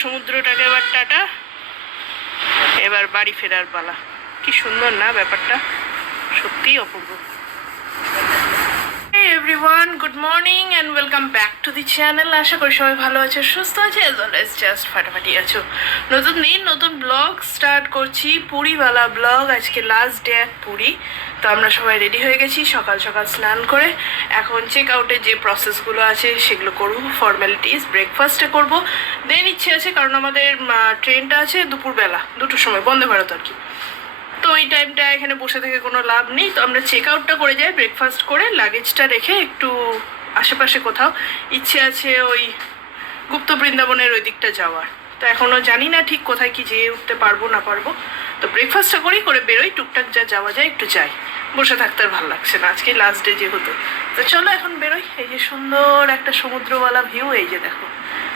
সমুদ্রটাকে এবার টাটা। এবার বাড়ি ফেরার পালা। কি সুন্দর না ব্যাপারটা? সত্যিই অপূর্ব। Everyone good morning and welcome back to the channel আশা করি সবাই ভালো আছে, সুস্থ আছে অ্যাজ এস জাস্ট ফাটাফাটি আছো। নতুন দিন, নতুন ব্লগ স্টার্ট করছি, পুরীওয়ালা ব্লগ আজকে লাস্ট ডে অ্যাট পুরী। তো আমরা সবাই রেডি হয়ে গেছি, সকাল সকাল স্নান করে। এখন চেক আউটের যে প্রসেসগুলো আছে, সেগুলো করব ফর্মালিটিস ব্রেকফাস্টে করব। দেন ইচ্ছে আছে, কারণ আমাদের ট্রেনটা আছে দুপুরবেলা, দুটোর সময় বন্ধে ভারত আর কি। ওই টাইমটা এখানে বসে থেকে কোনো লাভ নেই। তো আমরা চেক আউটটা করে যাই ব্রেকফাস্ট করে লাগেজটা রেখে একটু আশেপাশে কোথাও ইচ্ছে আছে ওই গুপ্ত বৃন্দাবনের ওই দিকটা যাওয়ার। তো এখনও জানি না ঠিক কোথায় কি যেয়ে উঠতে পারব, না পারব। তো ব্রেকফাস্টটা করেই করে বেরোই, টুকটাক যা যাওয়া যায় একটু যাই। বসে থাকতে আর ভালো লাগছে না, আজকে লাস্ট ডে যেহেতু। তো চলো এখন বেরোই, এই যে সুন্দর একটা সমুদ্রওয়ালা ভিউ এই যে দেখো।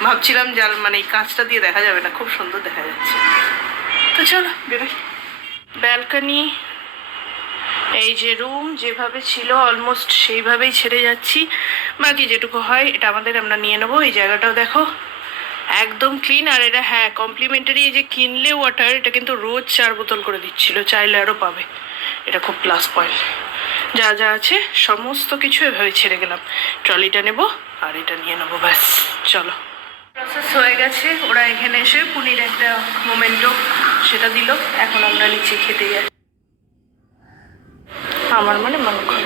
ভাবছিলাম জাল মানে এই কাঁচটা দিয়ে দেখা যাবে না, খুব সুন্দর দেখা যাচ্ছে। তো চলো, বেরোই। ব্যালকনি, এই যে রুম যেভাবে ছিল অলমোস্ট সেইভাবেই ছেড়ে যাচ্ছি। বাকি যেটুকু হয় এটা আমাদের আমরা নিয়ে নেব, এই জায়গাটাও দেখো। একদম ক্লিন আর এটা হ্যাঁ কমপ্লিমেন্টারি এই যে কিনলে ওয়াটার এটা কিন্তু রোজ চার বোতল করে দিচ্ছিল, চাইলে আরও পাবে। এটা খুব প্লাস পয়েন্ট যা যা আছে, সমস্ত কিছু এভাবে ছেড়ে গেলাম। ট্রলিটা নেব, আর এটা নিয়ে নেব, ব্যাস, চলো। প্রসেস হয়ে গেছে, ওরা এখানে এসে পুনির একটা মোমেন্টো সেটা দিল এখন আমরা নিচে খেতে যাই। আমার মানে মনে করে।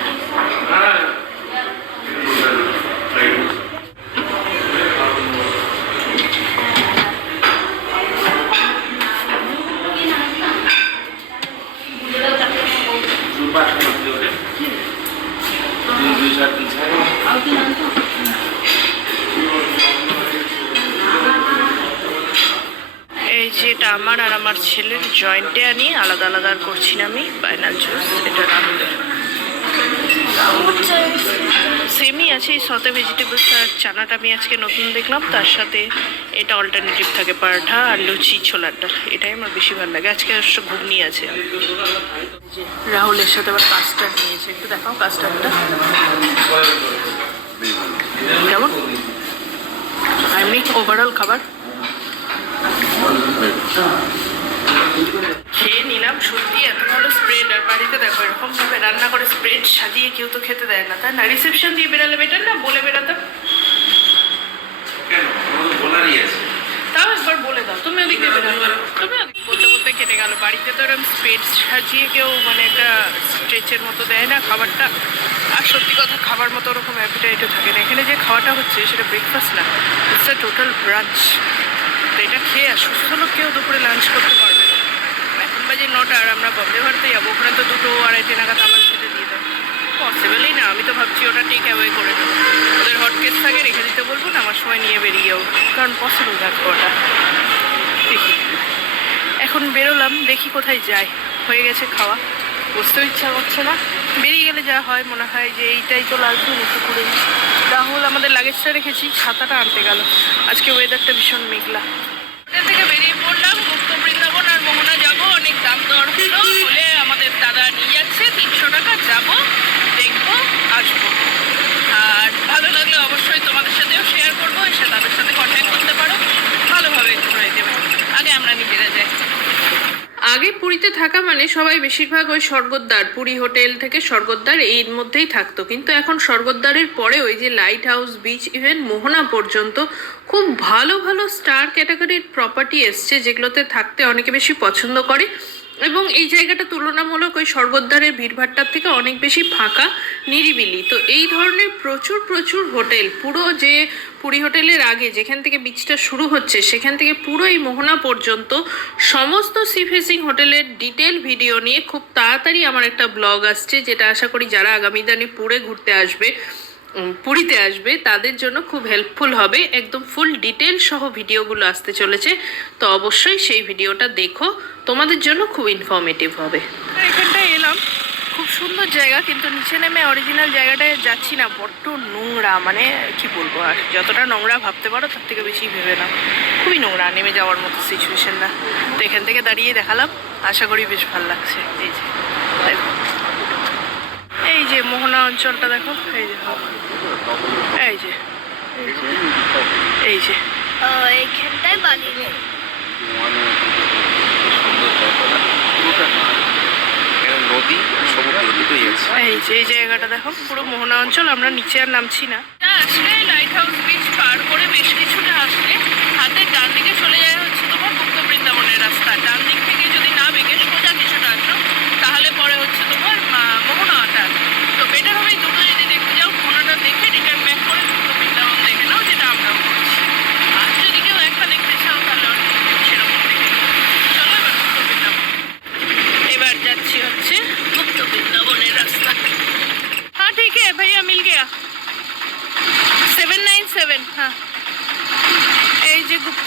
আমার ছেলের জয়েন্টে আনি, আলাদা আলাদা আর করছি না আমি পাইনাল জুস এটা রাহুলের। সেমই আছে এই সতে ভেজিটেবলস আর চানাটা আমি আজকে নতুন দেখলাম, তার সাথে এটা অল্টারনেটিভ থাকে, পরাঠা আর লুচি ডাল, এটাই আমার বেশি ভালো লাগে, আজকে অবশ্য ঘুগনি আছে। রাহুলের সাথে আবার কাস্টার্ড নিয়েছে, একটু দেখাও কাস্টার্ডটা কেমন? এমনি ওভারঅল খাবার খেয়ে নিলাম সত্যি এত ভালো স্প্রেড আর বাড়িতে দেখো এরকম ভাবে রান্না করে স্প্রেড সাজিয়ে কেউ তো খেতে দেয় না তাই না? রিসেপশন দিয়ে বেরালে বেটার না? বলে আছে। তাও একবার বলে দাও। তুমি ওদিক দিয়ে বেরো। তুমি বলতে বলতে কেটে গেল। বাড়িতে তো এরকম স্প্রেড সাজিয়ে কেউ মানে একটা স্ট্রেচের মতো দেয় না খাবারটা। আর সত্যি কথা খাবার মতো ওরকম অ্যাপিটাইটও থাকে না। এখানে যে খাওয়াটা হচ্ছে সেটা ব্রেকফাস্ট না। ইটস আ টোটাল ব্রাঞ্চ এটা খেয়ে সুস্থ লোক কেউ দুপুরে লাঞ্চ করতে পারবে বাজে নটা আর আমরা বন্দে ভারতে যাব। ওখানে তো দুটো আড়াইটে নাগাদ আমার খেতে দিয়ে দেয় পসিবলই না, আমি তো ভাবছি ওটা টেক অ্যাওয়ে করে দেবো। ওদের হট কেস থাকে, রেখে দিতে বলব না, আমার সময় নিয়ে বেরিয়ে যাব কারণ পসিবল থাকবে ওটা। এখন বেরোলাম, দেখি কোথায় যাই। হয়ে গেছে খাওয়া। বসতেও ইচ্ছা করছে না। বেরিয়ে গেলে যা হয়, মনে হয় যে এইটাই তো লাগবে একটু করে রাহুল, আমাদের লাগেজটা রেখেছি, ছাতাটা আনতে গেল। আজকে ওয়েদারটা ভীষণ মেঘলা। থেকে বেরিয়ে পড়লাম গুপ্ত বৃন্দাবন আর মোহনা যাব অনেক দাম দর হলো হলে আমাদের দাদা নিয়ে যাচ্ছে। তিনশো টাকা যাব, দেখব, আসব। আর ভালো লাগলে অবশ্যই তোমাদের সাথেও শেয়ার করব, এসে তাদের সাথে কন্ট্যাক্ট করতে পারো। ভালোভাবে ঘুরে দেবে। আগে আমরা নিজেরা যাই। আগে পুরীতে থাকা মানে সবাই বেশিরভাগ ওই স্বর্গদ্বার, পুরী হোটেল থেকে স্বর্গদ্বার, এর মধ্যেই থাকতো। কিন্তু এখন স্বর্গদ্বারের পরে ওই যে লাইট হাউস বিচ ইভেন মোহনা পর্যন্ত খুব ভালো ভালো স্টার ক্যাটাগরির প্রপার্টি এসছে যেগুলোতে থাকতে অনেকে বেশি পছন্দ করে। এবং এই জায়গাটা তুলনামূলক ওই স্বর্গদ্বারের ভিড়ভাট্টার থেকে অনেক বেশি ফাঁকা, নিরিবিলি। তো এই ধরনের প্রচুর প্রচুর হোটেল, পুরো যে পুরী হোটেলের আগে যেখান থেকে বিচটা শুরু হচ্ছে, সেখান থেকে পুরো এই মোহনা পর্যন্ত সমস্ত সি ফেসিং হোটেলের ডিটেল ভিডিও নিয়ে খুব তাড়াতাড়ি আমার একটা ব্লগ আসছে, যেটা আশা করি যারা আগামী দিনে পুরে ঘুরতে আসবে পুরীতে আসবে, তাদের জন্য খুব হেল্পফুল হবে। একদম ফুল ডিটেল সহ ভিডিওগুলো আসতে চলেছে। তো অবশ্যই সেই ভিডিওটা দেখো। তোমাদের জন্য খুব ইনফর্মেটিভ হবে। এখানটায় এলাম। খুব সুন্দর জায়গা, কিন্তু নিচে নেমে অরিজিনাল জায়গাটায় যাচ্ছি না। বড্ড নোংরা মানে কি বলব আর? যতটা নোংরা ভাবতে পারো, তার থেকে বেশি ভেবে না খুবই নোংরা, নেমে যাওয়ার মতো সিচুয়েশন না। তো এখান থেকে দাঁড়িয়ে দেখালাম। আশা করি বেশ ভালো লাগছে। এই যে যে মোহনা অঞ্চলটা দেখো এই যে। এই যে। এই যে। এই যে আহ, এইখানটায় বালি নেই। নদী সমুদ্র দুটোই আছে এই যে এই জায়গাটা দেখো পুরো মোহনা অঞ্চল আমরা নিচে আর নামছি না। আসলে লাইট হাউস বিচ পার করে বেশ কিছুটা আসলে হাতের ডান দিকে চলে যায় হচ্ছে তোমার গুপ্ত বৃন্দাবনের রাস্তা। ডান দিক থেকে যদি না বেঁকে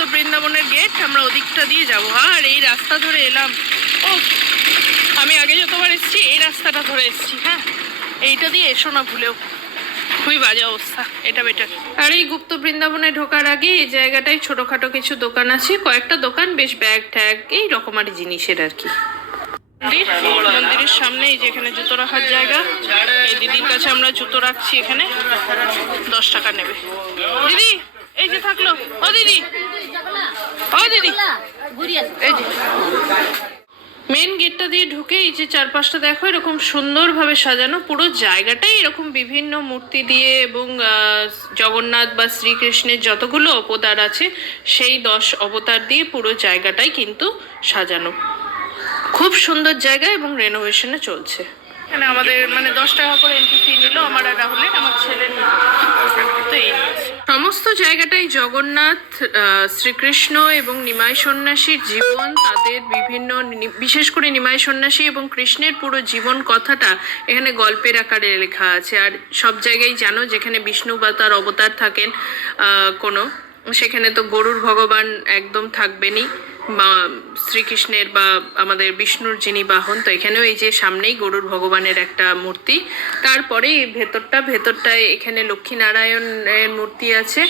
গুপ্ত বৃন্দাবনের গেট আমরা ওদিকটা দিয়ে যাব। আর এই রাস্তা ধরে এলাম ও আমি আগে যতবার এসেছি, এই রাস্তাটা ধরে এসেছি হ্যাঁ? এইটা দিয়ে এসো না ভুলেও। খুবই বাজে অবস্থা, এটা বেটার আর এই গুপ্ত বৃন্দাবনে ঢোকার আগে এই জায়গাটায় ছোটখাটো কিছু দোকান আছে, কয়েকটা দোকান, বেশ ব্যাগ ট্যাগ এই রকমারি জিনিসের আর কি। মন্দির, মন্দিরের সামনে এই যে এখানে জুতো রাখার জায়গা, এই দিদির কাছে আমরা জুতো রাখছি এখানে, দশ টাকা নেবে। দিদি, এই যে থাকল, ও দিদি মেন গেটটা দিয়ে ঢুকে এই যে চারপাশটা দেখো, এরকম সুন্দরভাবে সাজানো। পুরো জায়গাটাই এরকম বিভিন্ন মূর্তি দিয়ে এবং জগন্নাথ বা শ্রীকৃষ্ণের যতগুলো অবতার আছে, সেই দশ অবতার দিয়ে পুরো জায়গাটাই কিন্তু সাজানো। খুব সুন্দর জায়গা এবং রেনোভেশনে চলছে। এখানে আমাদের মানে দশ টাকা করে এন্ট্রি ফি নিল, আমার আর রাহুলের, আমার এই সমস্ত জায়গাটাই জগন্নাথ শ্রীকৃষ্ণ এবং নিমাই সন্ন্যাসীর জীবন, তাদের বিভিন্ন বিশেষ করে নিমাই সন্ন্যাসী এবং কৃষ্ণের পুরো জীবন কথাটা এখানে গল্পের আকারে লেখা আছে। আর সব জায়গায় জানো, যেখানে বিষ্ণু বা তার অবতার থাকেন কোনো, সেখানে তো গরুর ভগবান একদম থাকবেনই। শ্রীকৃষ্ণের বা আমাদের বিষ্ণুর যিনি বাহন, তো এখানেও এই যে সামনেই গরুর ভগবানের একটা মূর্তি। তারপরে ভেতরটা, ভেতরটায় এখানে লক্ষ্মীনারায়ণের মূর্তি আছে।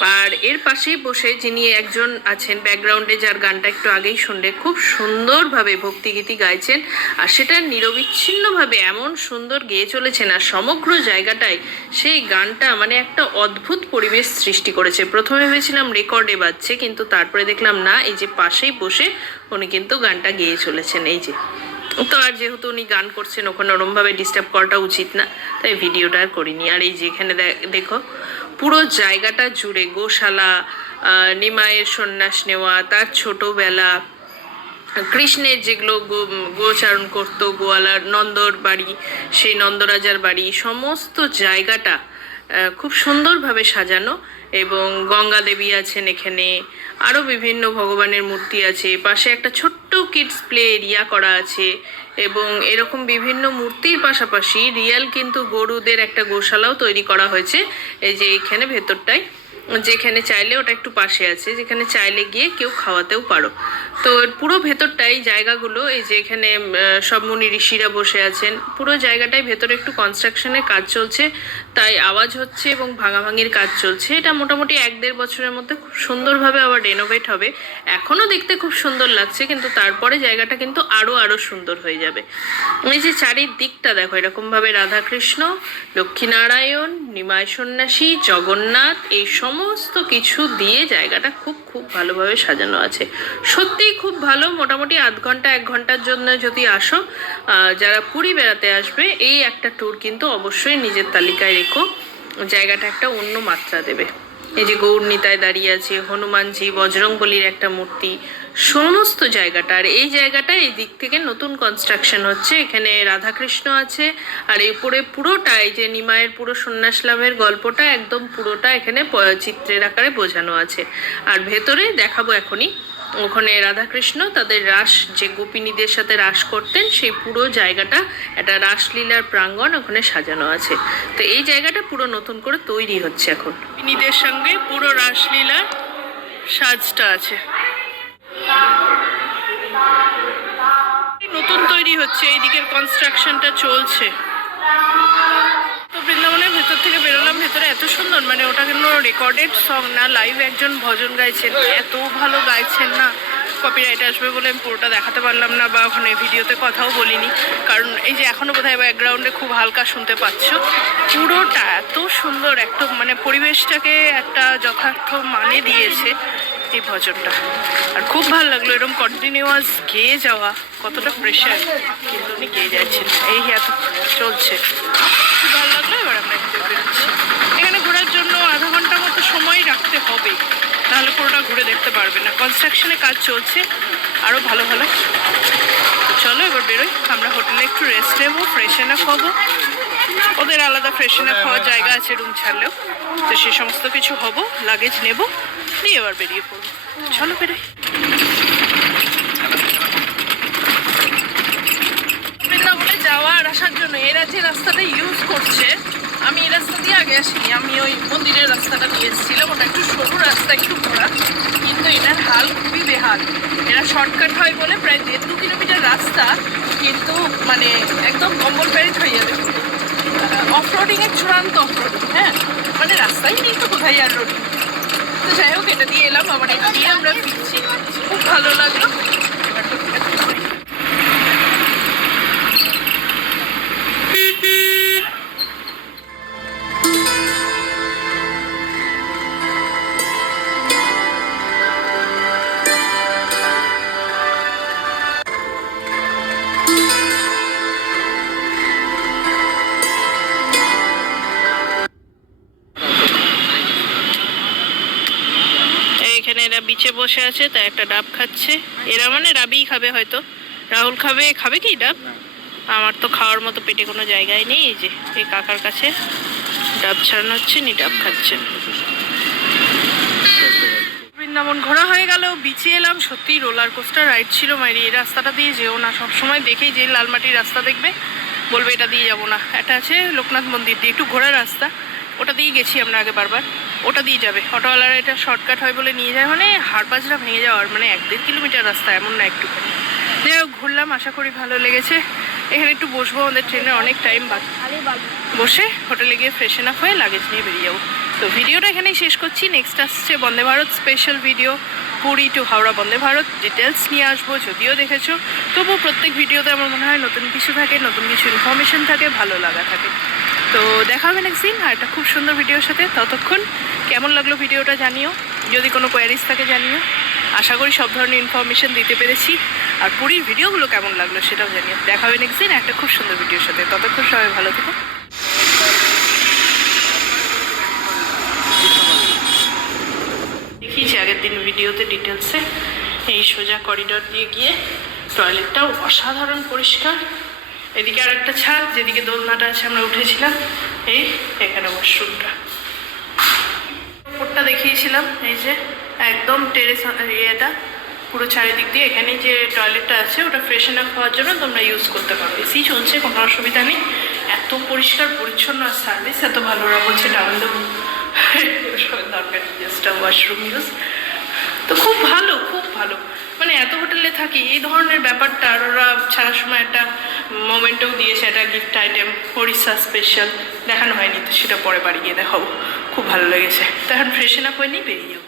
আর এর পাশেই বসে যিনি একজন আছেন ব্যাকগ্রাউন্ডে যার গানটা একটু আগেই শুনলে খুব সুন্দরভাবে ভক্তিগীতি গাইছেন আর সেটা নিরবিচ্ছিন্নভাবে এমন সুন্দর গেয়ে চলেছেন আর সমগ্র জায়গাটায় সেই গানটা মানে একটা অদ্ভুত পরিবেশ সৃষ্টি করেছে। প্রথমে ভেবেছিলাম রেকর্ডে বাজছে, কিন্তু তারপরে দেখলাম না, এই যে পাশেই বসে উনি কিন্তু গানটা গেয়ে চলেছেন। এই যে, তো আর যেহেতু উনি গান করছেন, ওখানে ওরমভাবে ডিস্টার্ব করাটা উচিত না, তাই ভিডিওটা আর করিনি। আর এই যে এখানে দেখো পুরো জায়গাটা জুড়ে গোশালা নিমায়ের সন্ন্যাস নেওয়া, তার ছোটবেলা, কৃষ্ণের যেগুলো গো- গোচারণ করতো, গোয়ালার নন্দর বাড়ি, সেই নন্দরাজার বাড়ি, সমস্ত জায়গাটা খুব সুন্দরভাবে সাজানো এবং গঙ্গা দেবী আছেন এখানে, আরও বিভিন্ন ভগবানের মূর্তি আছে, পাশে একটা ছোট্ট কিডস প্লে এরিয়া করা আছে এবং এরকম বিভিন্ন মূর্তির পাশাপাশি রিয়েল কিন্তু গরুদের একটা গোশালাও তৈরি করা হয়েছে। এই যে এখানে ভেতরটায়, যেখানে চাইলে ওটা একটু পাশে আছে, যেখানে চাইলে গিয়ে কেউ খাওয়াতেও পারো। তো পুরো ভেতরটাই, জায়গাগুলো, এই যে এখানে সব মুনি ঋষিরা বসে আছেন, পুরো জায়গাটায় ভেতরে একটু কনস্ট্রাকশনের কাজ চলছে, তাই আওয়াজ হচ্ছে এবং ভাঙাভাঙির কাজ চলছে। এটা মোটামুটি এক দেড় বছরের মধ্যে খুব সুন্দরভাবে আবার রেনোভেট হবে। এখনও দেখতে খুব সুন্দর লাগছে, কিন্তু তারপরে জায়গাটা কিন্তু আরও আরও সুন্দর হয়ে যাবে। এই যে চারিদিকটা দেখো, এরকমভাবে রাধাকৃষ্ণ, লক্ষ্মীনারায়ণ, নিমাই সন্ন্যাসী, জগন্নাথ, এই সমস্ত কিছু দিয়ে জায়গাটা খুব খুব ভালোভাবে সাজানো আছে। সত্যিই খুব ভালো, মোটামুটি আধ ঘণ্টা, এক ঘণ্টার জন্য যদি আসো যারা পুরী বেড়াতে আসবে, এই একটা ট্যুর কিন্তু অবশ্যই নিজের তালিকায় রেখো। জায়গাটা একটা অন্য মাত্রা দেবে। এই যে গৌর নিতায় দাঁড়িয়ে আছে, হনুমানজি, বজরংবলির একটা মূর্তি সমস্ত জায়গাটা। আর এই জায়গাটা এই দিক থেকে নতুন কনস্ট্রাকশন হচ্ছে। এখানে রাধাকৃষ্ণ আছে। আর এই উপরে পুরোটা এই যে নিমায়ের পুরো সন্ন্যাস লাভের গল্পটা একদম পুরোটা এখানে চিত্রের আকারে বোঝানো আছে। আর ভেতরে দেখাবো এখনই। ওখানে রাধাকৃষ্ণ তাদের রাস, যে গোপিনীদের সাথে রাস করতেন, সেই পুরো জায়গাটা একটা রাসলীলার প্রাঙ্গণ ওখানে সাজানো আছে। তো এই জায়গাটা পুরো নতুন করে তৈরি হচ্ছে এখন। গোপিনীদের সঙ্গে পুরো রাসলীলার সাজটা আছে। নতুন তৈরি হচ্ছে, এই দিকের কনস্ট্রাকশনটা চলছে। তো বৃন্দাবনের ভেতর থেকে বেরোলাম, ভেতরে এত সুন্দর মানে ওটা কোনো রেকর্ডেড সং না লাইভ একজন ভজন গাইছেন, এত ভালো গাইছেন না কপিরাইট আসবে বলে আমি পুরোটা দেখাতে পারলাম না বা ওখানে ভিডিওতে কথাও বলিনি। কারণ এই যে এখনও বোধহয় ব্যাকগ্রাউন্ডে খুব হালকা শুনতে পাচ্ছ। পুরোটা এত সুন্দর, একটা মানে পরিবেশটাকে একটা যথার্থ মানে দিয়েছে। এই ভজনটা। আর খুব ভালো লাগল এরকম কন্টিনিউয়াস গেয়ে যাওয়া, কতটা প্রেশার কিন্তু উনি গেয়ে যাচ্ছেন এই এত চলছে। খুব ভালো লাগল, এবার আমরা থেকে বেরোচ্ছি। এখানে ঘোরার জন্য আধা ঘণ্টার মতো সময় রাখতে হবে। তাহলে পুরোটা ঘুরে দেখতে পারবে না। কনস্ট্রাকশনে কাজ চলছে আরও ভালো ভালো। চলো এবার বেরোই, আমরা হোটেলে একটু রেস্ট নেব ফ্রেশ আপ হব। ওদের আলাদা ফ্রেশ আপ হওয়ার জায়গা আছে রুম ছাড়লেও। তো সে সমস্ত কিছু হব লাগেজ নেব। নিয়ে এবার বেরিয়ে পড়ব চলো বেরোই। বৃন্দাবনে যাওয়া আর আসার জন্য এরা যে রাস্তাটা ইউজ করছে, আমি এই রাস্তা দিয়ে আগে আসিনি, আমি ওই মন্দিরের রাস্তাটা দিয়ে এসেছিলাম, ওটা একটু সরু রাস্তা, একটু ঘোরা, কিন্তু এটার হাল খুবই বেহাল। এরা শর্টকাট হয় বলে প্রায় দেড় দু কিলোমিটার রাস্তা, কিন্তু মানে একদম কম্বল প্যারেট হয়ে যাবে। অফ রোডিংয়ের চূড়ান্ত অফ রোডিং হ্যাঁ? মানে রাস্তাই নেই তো কোথায় আর রোডিং তো যাই হোক এটা দিয়ে এলাম আবার এটা দিয়ে আমরা ফিরছি। খুব ভালো লাগল। বসে আছে তাই একটা ডাব খাচ্ছে। এরা মানে ডাবই খাবে হয়তো। রাহুল খাবে খাবে কি ডাব? আমার তো খাওয়ার মতো পেটে কোনো জায়গায় নেই, এই যে, এই কাকার কাছে। ডাব ছাড়ানো হচ্ছে, নি ডাব খাচ্ছে। বৃন্দাবন ঘোরা হয়ে গেল বিচে এলাম। সত্যি রোলার কোস্টার রাইড ছিল, মাইরি। এই রাস্তাটা দিয়ে যেও না, সবসময় দেখেই যে লালমাটির রাস্তা দেখবে, বলবে এটা দিয়ে যাব না। এটা আছে লোকনাথ মন্দির দিয়ে, একটু ঘোরার রাস্তা। ওটা দিয়েই গেছি আমরা আগে বারবার। ওটা দিয়ে যাবে। অটোওয়ালারা এটা শর্টকাট হয় বলে নিয়ে যায়। মানে হাড় বাজরা ভেঙে যাওয়ার মানে এক দেড় কিলোমিটার রাস্তা, এমন না একটুখানি। যাই হোক, ঘুরলাম, আশা করি ভালো লেগেছে। এখানে একটু বসবো, আমাদের ট্রেনে অনেক টাইম বাকি। বসে হোটেলে গিয়ে ফ্রেশন আপ হয়ে লাগেজ নিয়ে বেরিয়ে যাব। তো ভিডিওটা এখানেই শেষ করছি। নেক্সট আসছে Vande Bharat special video Puri to Howrah Vande Bharat. Details নিয়ে আসব, যদিও দেখেছ। তবুও প্রত্যেক ভিডিওতে আমার মনে হয় নতুন কিছু থাকে, নতুন কিছু ইনফরমেশন থাকে, ভালো লাগা থাকে। তো দেখা হবে নেক্সট দিন, আর একটা খুব সুন্দর ভিডিওর সাথে। ততক্ষণ কেমন লাগল ভিডিওটা জানিও। যদি কোনো কোয়ারিজ থাকে জানিও। আশা করি সব ধরনের ইনফরমেশন দিতে পেরেছি। আর পুরীর ভিডিওগুলো কেমন লাগল সেটাও জানিও। দেখা হবে নেক্সট দিন, একটা খুব সুন্দর ভিডিওর সাথে। ততক্ষণ সবাই ভালো থেকো। দেখিয়েছি আগের দিন ভিডিওতে ডিটেলসে। এই সোজা করিডর দিয়ে গিয়ে টয়লেটটাও অসাধারণ পরিষ্কার। এদিকে আর একটা ছাদ, যেদিকে দোলনাটা আছে, আমরা উঠেছিলাম। এই এখানে ওয়াশরুমটা। ওপরটা দেখিয়েছিলাম, এই যে একদম টেরেস, ইয়েটা। পুরো চারিদিক দিয়ে এখানে যে টয়লেটটা আছে, ওটা ফ্রেশন আপ হওয়ার জন্য তোমরা ইউজ করতে পারবে এসি চলছে, কোনো অসুবিধা নেই। এত পরিষ্কার, পরিচ্ছন্ন আর সার্ভিস এত ভালো, ওরা বলছে ডাবল দেবো সবার দরকার জাস্ট ওয়াশরুম ইউজ তো খুব ভালো খুব ভালো। মানে এত হোটেলে থাকি, এই ধরনের ব্যাপারটা আর ওরা ছাড়ার সময় একটা মোমেন্টও দিয়েছে, একটা গিফট আইটেম ওড়িশা স্পেশাল দেখানো হয়নি, তো সেটা পরে বাড়ি গিয়ে দেখাবো। খুব ভালো লেগেছে। তো এখন ফ্রেশন আপ হয়নি, বেরিয়ে